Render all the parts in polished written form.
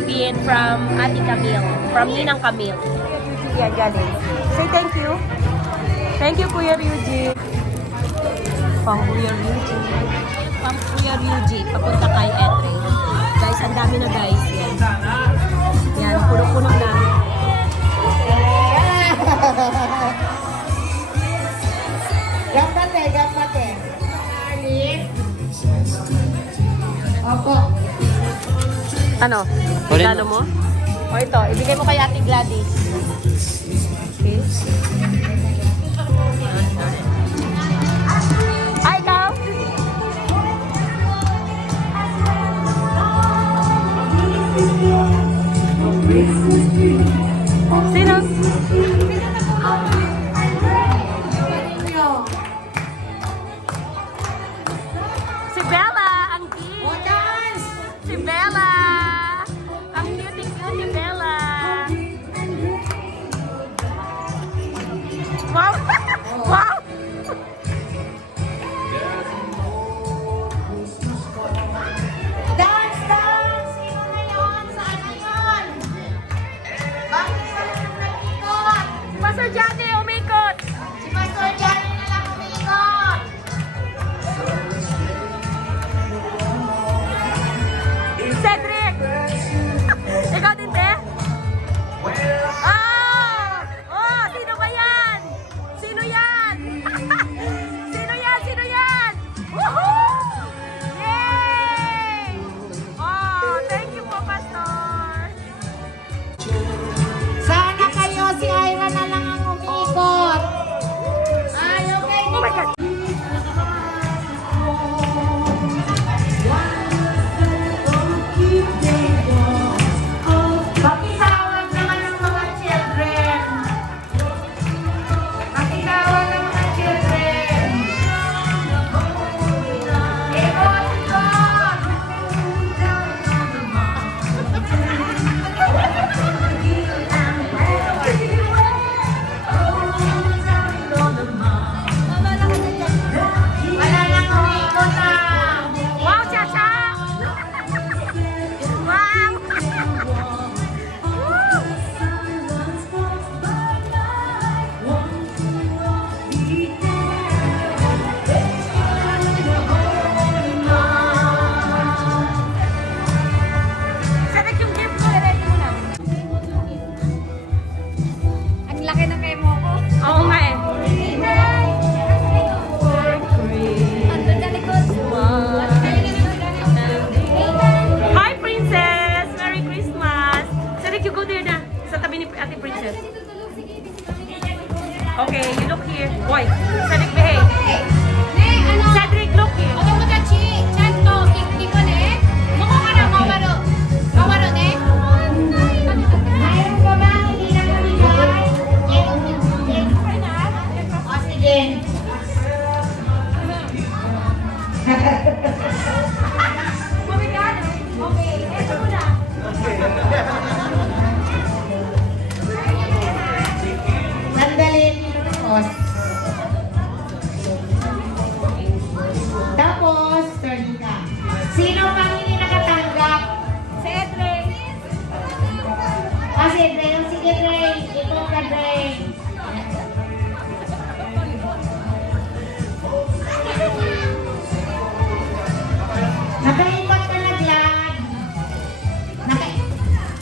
David from Ate Camille. From Ninang Camille. Yan, galing. Say thank you. Thank you, Kuya Ryuji. Pang Kuya Ryuji. Pang Kuya Ryuji. Papunta kay Etre. Guys, ang dami na guys. Yan. Yan, puno-puno na. Gapate, gapate. Alit. Opo. Ano? Regalo mo? O ito, ibigay mo kay Ate Gladys. Okay. Ay, ikaw? Sino? Si Bella, ang cute. Si Bella. Ang cute ni Bella. Wow! Wow! Dance, dance! Sino na yun? Saan na yun? Bakit sa lang nag-ikot? Si Pastor Johnny, umikot! Si Pastor Johnny na lang umikot. Cedric! Ikaw din, te? Ah! Oh, sino ba yan? Sino yan? Sino yan? Sino yan? Woohoo! Yay! Oh, thank you po, Pastor. Sana kayo, si Ira na lang ang umikot. Ay, okay. Oh my God! Pakitawag naman ng mga children. Pakitawag ng mga children. Ikot, ikot. Wala nang umikot ah. Wow, Chacha! Wow! Sarap yung gift ko, ready mo na. Ang laki ng kemo ko. Oo nga eh. Andun ka likod. Hi, Princess! Merry Christmas! Cedric, you go there na. Sa tabi ni Ate Princess. Okay, you look here. Boy, Cedric, behave. Ne, ano? Cedric, look here. Ako mo kachi. Chan to. Kiko ne. Mako ka na. Mawaro. Mawaro ne. Mayroon pa ba hindi na namigay? O sige. Okay. Ito muna. Sandali, Pinukos. Tapos, turn ka. Sino pang hindi nakatanggap? Si Edre. Ah, si Dre. Sige, Dre. Ikaw ka, Dre. Nakaikot ka na, Glad.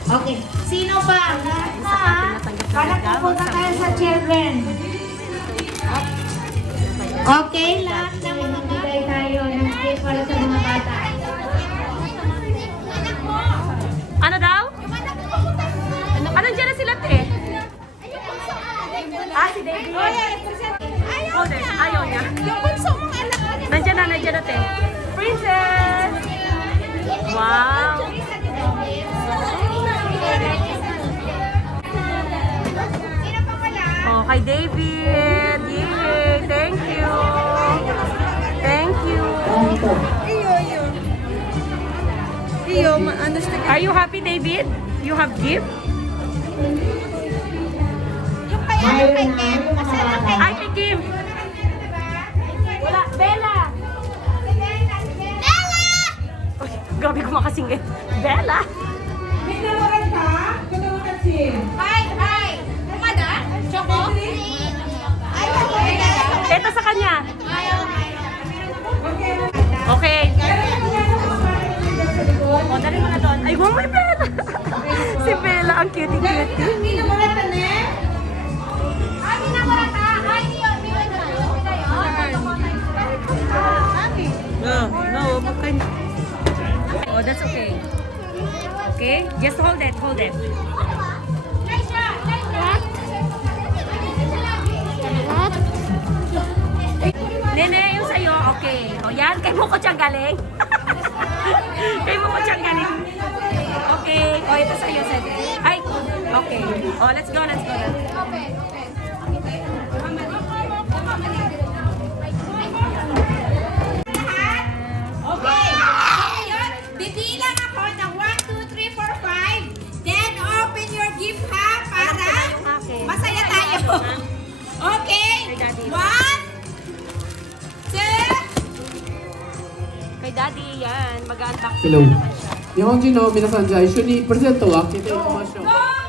Okay. Sino pa? Lahat na, ha? Para pupunta tayo sa children. Okay, lahat na magbibigay tayo ng gift para sa mga bata. Ano daw? Anong dyan na sila, te? Ah, si David. Oh, ayaw niya. Yung bunso mong anak. Nandiyan na, te. Princess! Wow! Sino pa wala? Oh, kay David. Yay! Thank you. Thank you. Iyo, ma-understand. Are you happy, David? You have gift? Yung kay ano kay Ken. Kasi lang kay Ay, kay Kim. Wala. Bella! Bella! Uy, grabe ko makasingit. Bella! Hi, hi. Umada? Choco? Ito sa kanya. Okay. O, dali mo na doon. Ay, wow, may Bella. Si Bella, ang cutie-cutie. No, bukan. Oh, that's okay. Okay, just hold it, hold it. Nene, yung sa'yo, okay. O yan, kay mo ko siyang galing. Kay mo ko siyang galing. Okay, o ito sa'yo, Sede. Ay, okay. O, let's go, let's go. Okay. Ngayon, bibilang ako ng 1, 2, 3, 4, 5. Then, open your gift ha para masaya tayo. Okay. 1, 2. Kay Daddy, yan. Mag-unboxing Hello. na naman siya. 日本人の皆さん、じゃあ一緒にプレゼントを開けていきましょう。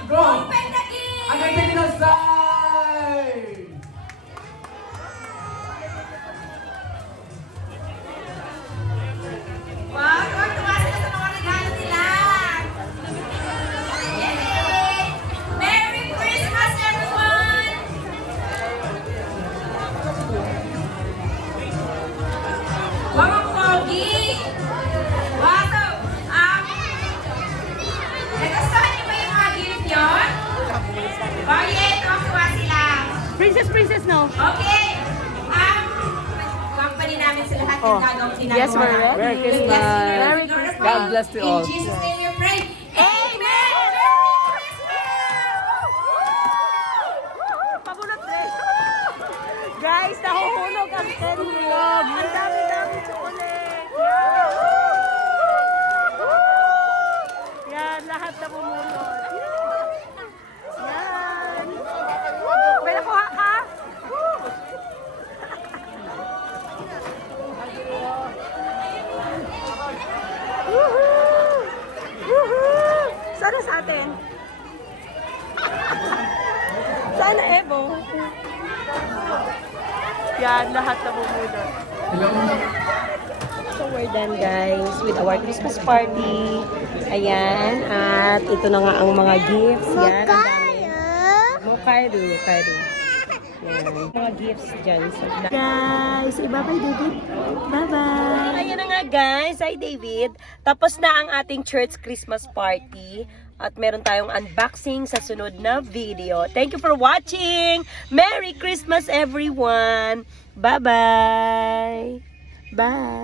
Open the gift. 開けてください。 Wow, tuwa sila sa mga regalo nila. Yay! Merry Christmas, everyone! Wow, ang pogi! Wow, so, nagustuhan niyo ba yung mga gift yun? Oh, yeah, tuwa sila. Princess, no? Okay. Company namin sa lahat Oh. ng gagawin ginagawa. Yes, we're ready. Merry Christmas. Merry Christmas. God bless you all. In Jesus' name we pray. Amen. Merry Christmas. Pabulot rin. Guys, nahuhulog ang tenlog. Ang dami-dami chocolate. Yan, lahat na bumulot. Yan. May nakuha ka? Woohoo! Woohoo! Sana sa atin? Sana Evo. Yan, lahat na bumulot. So we're done guys with our Christmas party. Ayan, at ito na nga ang mga gifts. Yan, ang dami. Mokairu, Kairu. Yan, mga gifts dyan. So, guys, bye-bye David. Bye-bye. Ayan na nga guys, hi David. Tapos na ang ating church Christmas party. At meron tayong unboxing sa sunod na video. Thank you for watching! Merry Christmas everyone! Bye-bye! Bye!